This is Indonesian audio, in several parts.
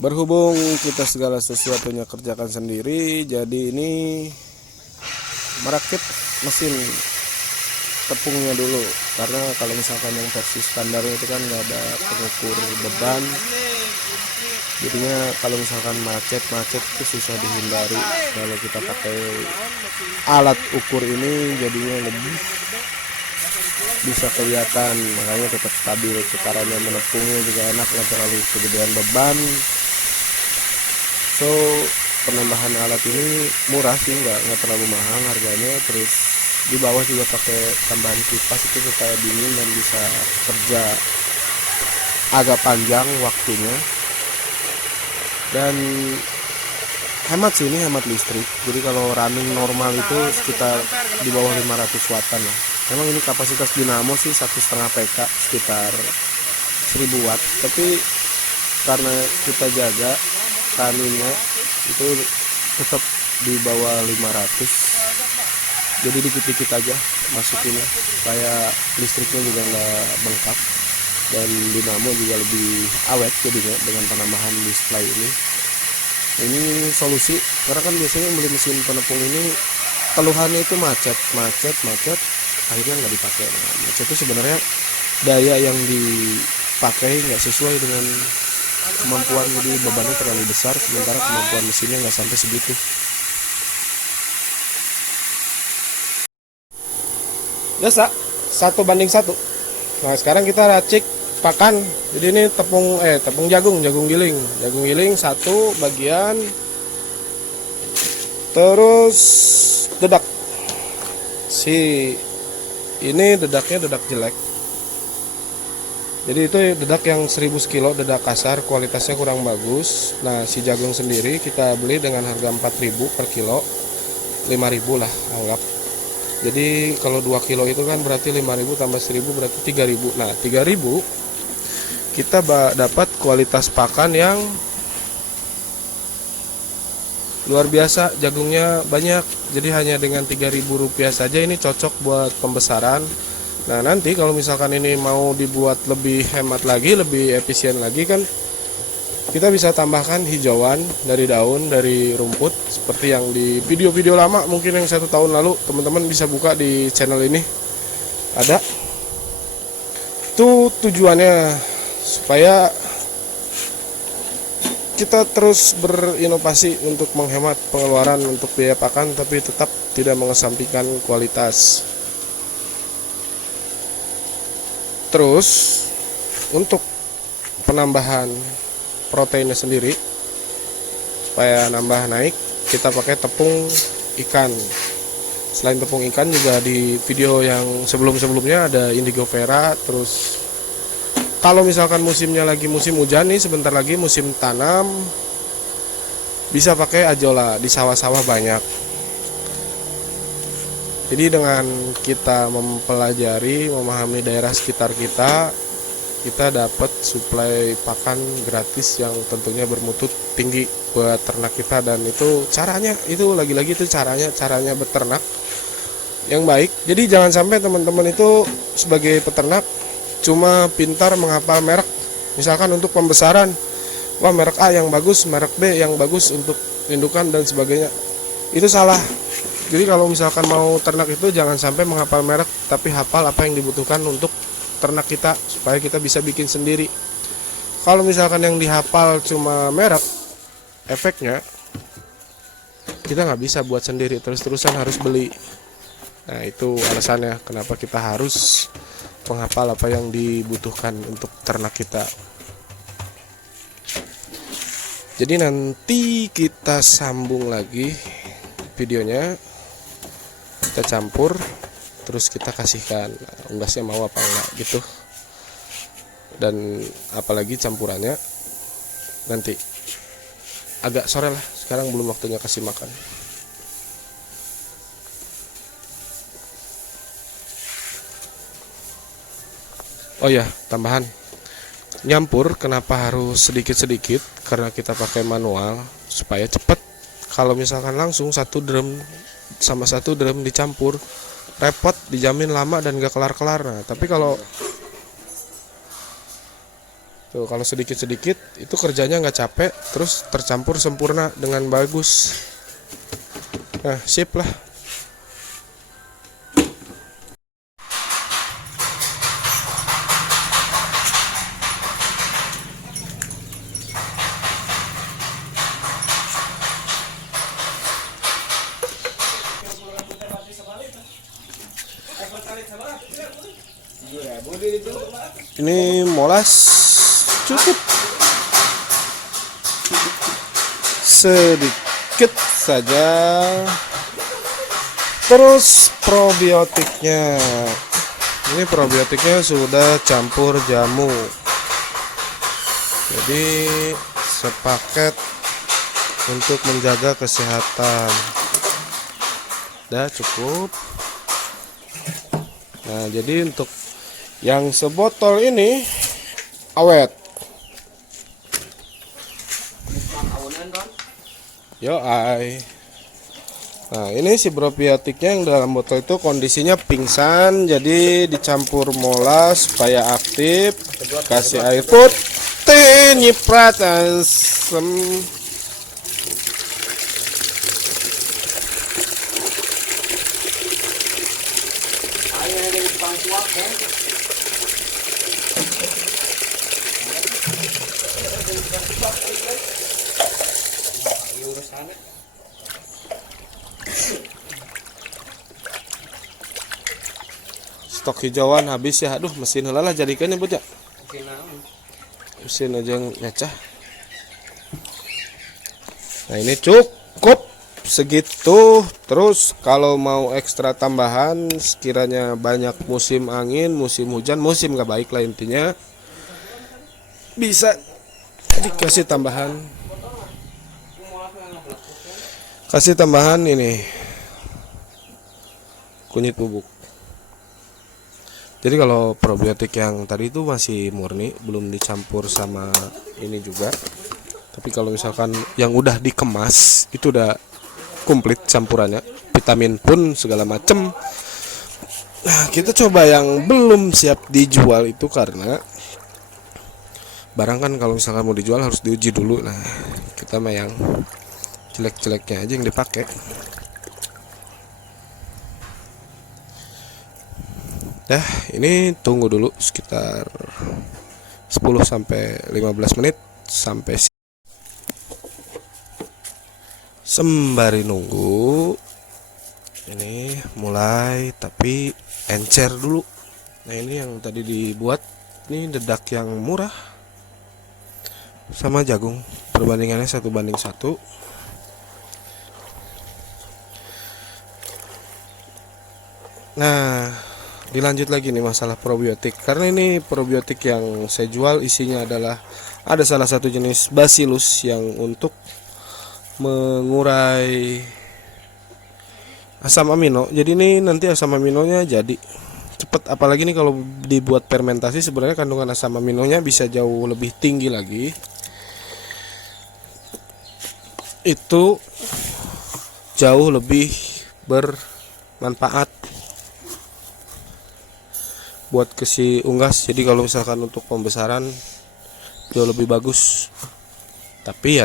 Berhubung kita segala sesuatunya kerjakan sendiri, jadi ini merakit mesin tepungnya dulu. Karena kalau misalkan yang versi standarnya itu kan nggak ada pengukur beban, jadinya kalau misalkan macet itu susah dihindari. Kalau kita pakai alat ukur ini jadinya lebih bisa kelihatan, makanya tetap stabil. Caranya menepungnya juga enak, nggak terlalu kegedean beban. So penambahan alat ini murah sih, nggak terlalu mahal harganya. Terus di bawah juga pakai tambahan kipas itu supaya dingin dan bisa kerja agak panjang waktunya. Dan hemat sih, ini hemat listrik. Jadi kalau running normal itu sekitar di bawah 500 wattan lah. Memang ini kapasitas dinamo sih 1,5 PK, sekitar 1000 watt. Tapi karena kita jaga taninya itu tetap di bawah 500, jadi dikit-dikit aja masukinnya supaya listriknya juga nggak bengkak dan dinamo juga lebih awet jadinya dengan penambahan display ini. Ini solusi, karena kan biasanya beli mesin penepung ini keluhannya itu macet, akhirnya nggak dipakai. Nah, macet itu sebenarnya daya yang dipakai nggak sesuai dengan kemampuan, jadi bebannya terlalu besar sementara kemampuan mesinnya nggak sampai segitu. Biasa 1:1. Nah sekarang kita racik pakan. Jadi ini tepung jagung giling satu bagian, terus dedak. Ini dedaknya dedak jelek, jadi itu dedak yang 1000 kilo, dedak kasar, kualitasnya kurang bagus. Nah si jagung sendiri kita beli dengan harga 4.000 per kilo, 5.000 lah anggap. Jadi kalau 2 kilo itu kan berarti 5.000 tambah 1.000 berarti 3.000. Nah 3.000 kita dapat kualitas pakan yang luar biasa, jagungnya banyak. Jadi hanya dengan 3.000 rupiah saja ini cocok buat pembesaran. Nah nanti kalau misalkan ini mau dibuat lebih hemat lagi, lebih efisien lagi, kan kita bisa tambahkan hijauan dari daun, dari rumput, seperti yang di video-video lama mungkin yang 1 tahun lalu teman-teman bisa buka di channel ini ada. Itu tujuannya supaya kita terus berinovasi untuk menghemat pengeluaran untuk biaya pakan, tapi tetap tidak mengesampingkan kualitas. Terus untuk penambahan proteinnya sendiri supaya nambah naik, kita pakai tepung ikan. Selain tepung ikan juga di video yang sebelum-sebelumnya ada indigo vera. Terus kalau misalkan musimnya lagi musim hujan nih, sebentar lagi musim tanam, bisa pakai ajola, di sawah-sawah banyak. Jadi dengan kita mempelajari, memahami daerah sekitar kita dapat suplai pakan gratis yang tentunya bermutu tinggi buat ternak kita. Dan itu caranya, itu lagi-lagi itu caranya beternak yang baik. Jadi jangan sampai teman-teman itu sebagai peternak cuma pintar menghafal merek. Misalkan untuk pembesaran, wah merek A yang bagus, merek B yang bagus untuk indukan dan sebagainya. Itu salah. Jadi kalau misalkan mau ternak itu jangan sampai menghafal merek, tapi hafal apa yang dibutuhkan untuk ternak kita supaya kita bisa bikin sendiri. Kalau misalkan yang dihafal cuma merek, efeknya kita nggak bisa buat sendiri, terus-terusan harus beli. Nah itu alasannya kenapa kita harus menghafal apa yang dibutuhkan untuk ternak kita. Jadi nanti kita sambung lagi videonya, kita campur, terus kita kasihkan unggasnya mau apa enggak gitu, dan apalagi campurannya nanti agak sore lah, sekarang belum waktunya kasih makan. Oh ya, tambahan nyampur kenapa harus sedikit-sedikit, karena kita pakai manual supaya cepat. Kalau misalkan langsung satu drum sama satu drum dicampur, repot, dijamin lama dan gak kelar-kelar. Nah, tapi kalau Tuh kalau sedikit-sedikit itu kerjanya nggak capek, terus tercampur sempurna dengan bagus. Nah, sip lah. Ini molas cukup sedikit saja. Terus probiotiknya, ini probiotiknya sudah campur jamu, jadi sepaket untuk menjaga kesehatan. Udah cukup. Nah, jadi untuk yang sebotol ini awet. Yo ai. Nah, ini si probiotiknya yang dalam botol itu kondisinya pingsan, jadi dicampur molas supaya aktif. Kasih air putih, nyiprat, asem. Stok hijauan habis ya. Aduh, mesin heula lah jadikan ya, Bud ya. Mesin aja yang ngecah. Nah, ini cukup segitu. Terus kalau mau ekstra tambahan, sekiranya banyak musim angin, musim hujan, musim gak baik lah intinya, bisa dikasih tambahan. Kasih tambahan ini kunyit bubuk. Jadi kalau probiotik yang tadi itu masih murni, belum dicampur sama ini juga. Tapi kalau misalkan yang udah dikemas, itu udah komplit campurannya, vitamin pun segala macem. Nah, kita coba yang belum siap dijual itu, karena barang kan kalau misalkan mau dijual harus diuji dulu. Nah, kita mah yang jelek-jeleknya aja yang dipakai. Nah, ini tunggu dulu sekitar 10-15 menit sampai sembari nunggu ini mulai, tapi encer dulu. Nah, ini yang tadi dibuat, ini dedak yang murah sama jagung, perbandingannya 1:1. Nah, dilanjut lagi nih masalah probiotik, karena ini probiotik yang saya jual isinya adalah ada salah satu jenis bacillus yang untuk mengurai asam amino. Jadi ini nanti asam aminonya jadi cepet, apalagi nih kalau dibuat fermentasi sebenarnya kandungan asam aminonya bisa jauh lebih tinggi lagi. Itu jauh lebih bermanfaat buat kesi unggas. Jadi kalau misalkan untuk pembesaran jauh lebih bagus. Tapi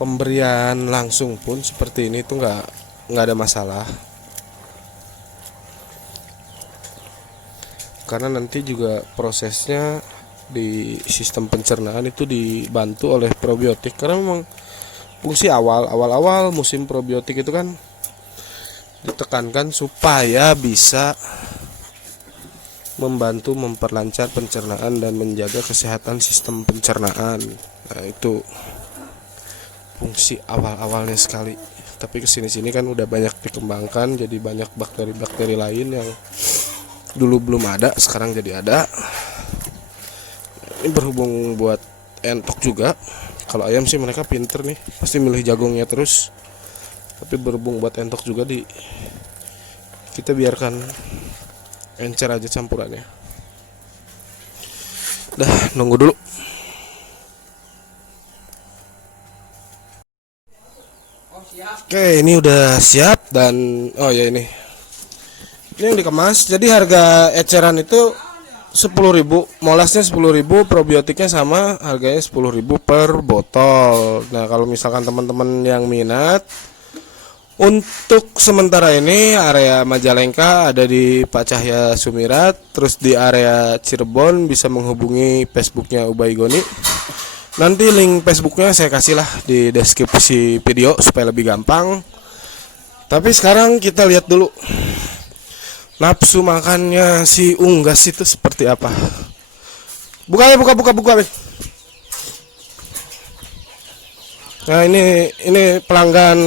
pemberian langsung pun seperti ini tuh nggak ada masalah, karena nanti juga prosesnya di sistem pencernaan itu dibantu oleh probiotik. Karena memang fungsi awal musim probiotik itu kan ditekankan supaya bisa membantu memperlancar pencernaan dan menjaga kesehatan sistem pencernaan. Nah, itu fungsi awalnya sekali. Tapi kesini-sini kan udah banyak dikembangkan, jadi banyak bakteri-bakteri lain yang dulu belum ada, sekarang jadi ada. Ini berhubung buat entok juga. Kalau ayam sih mereka pinter nih, pasti milih jagungnya terus. Tapi berhubung buat entok juga, kita biarkan encer aja campurannya. Dah, nunggu dulu. Oke, ini udah siap. Dan oh ya, ini yang dikemas. Jadi harga eceran itu 10.000, molasnya 10.000, probiotiknya sama, harganya 10.000 per botol. Nah, kalau misalkan teman-teman yang minat, untuk sementara ini area Majalengka ada di Pak Cahya Sumirat, terus di area Cirebon bisa menghubungi Facebooknya Ubay Goni. Nanti link Facebooknya saya kasih lah di deskripsi video supaya lebih gampang. Tapi sekarang kita lihat dulu nafsu makannya si unggas itu seperti apa. Buka. Nah, ini pelanggan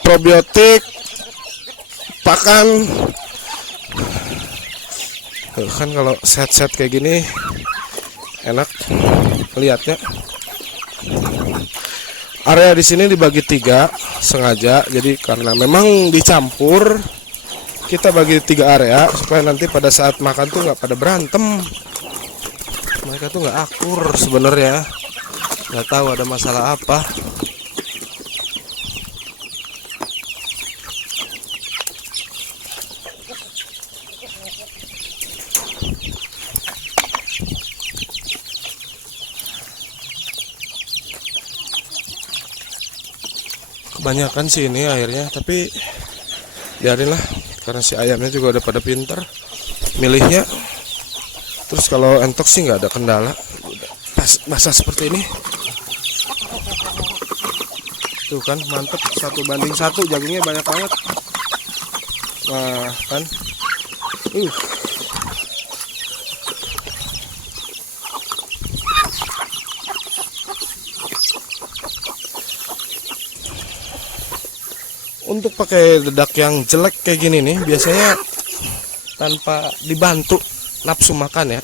probiotik pakan. Kan kalau set kayak gini enak lihatnya. Area di sini dibagi 3 sengaja, jadi karena memang dicampur, kita bagi 3 area supaya nanti pada saat makan tuh nggak pada berantem. Mereka tuh nggak akur sebenarnya, nggak tahu ada masalah apa. Kebanyakan sih ini airnya, tapi biarinlah karena si ayamnya juga udah pada pinter milihnya. Terus kalau entok sih nggak ada kendala, udah basah seperti ini. Tuh kan mantep, 1:1 jagungnya banyak banget. Nah kan, untuk pakai dedak yang jelek kayak gini nih, biasanya tanpa dibantu nafsu makan ya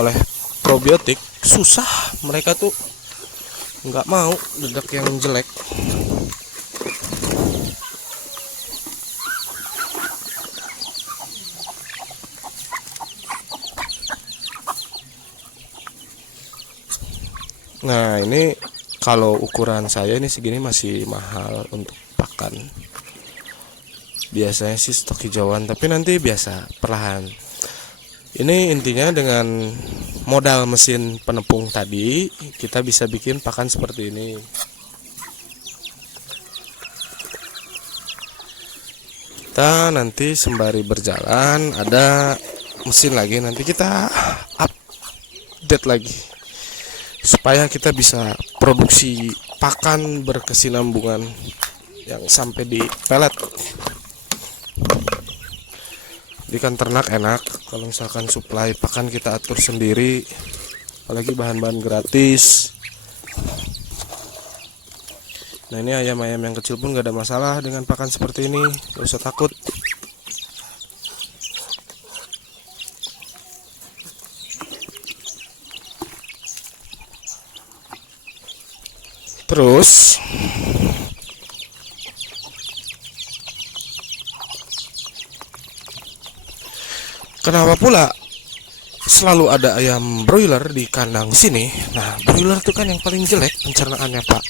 oleh probiotik, susah. Mereka tuh nggak mau dedak yang jelek. Nah, ini kalau ukuran saya ini segini masih mahal untuk pakan. Biasanya sih stok hijauan, tapi nanti biasa perlahan. Ini intinya dengan modal mesin penepung tadi, kita bisa bikin pakan seperti ini. Kita nanti sembari berjalan ada mesin lagi, nanti kita update lagi supaya kita bisa produksi pakan berkesinambungan yang sampai di pelet. Di kan ternak enak kalau misalkan suplai pakan kita atur sendiri, apalagi bahan-bahan gratis. Nah, ini ayam-ayam yang kecil pun gak ada masalah dengan pakan seperti ini, gak usah takut. Terus kenapa pula selalu ada ayam broiler di kandang sini? Nah, broiler itu kan yang paling jelek pencernaannya, Pak.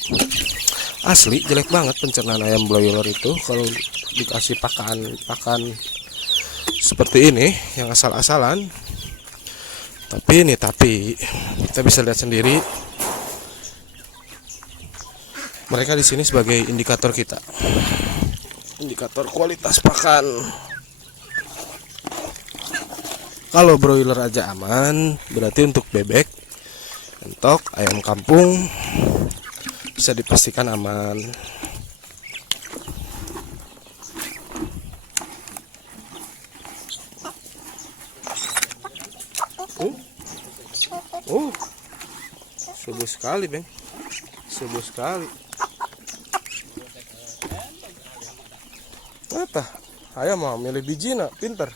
Asli jelek banget pencernaan ayam broiler itu kalau dikasih pakan seperti ini yang asal-asalan. Tapi kita bisa lihat sendiri, mereka di sini sebagai indikator kita, indikator kualitas pakan. Kalau broiler aja aman, berarti untuk bebek, entok, ayam kampung bisa dipastikan aman. Subuh sekali, Bang. Subuh sekali. Ayam mau milih biji nak, pinter.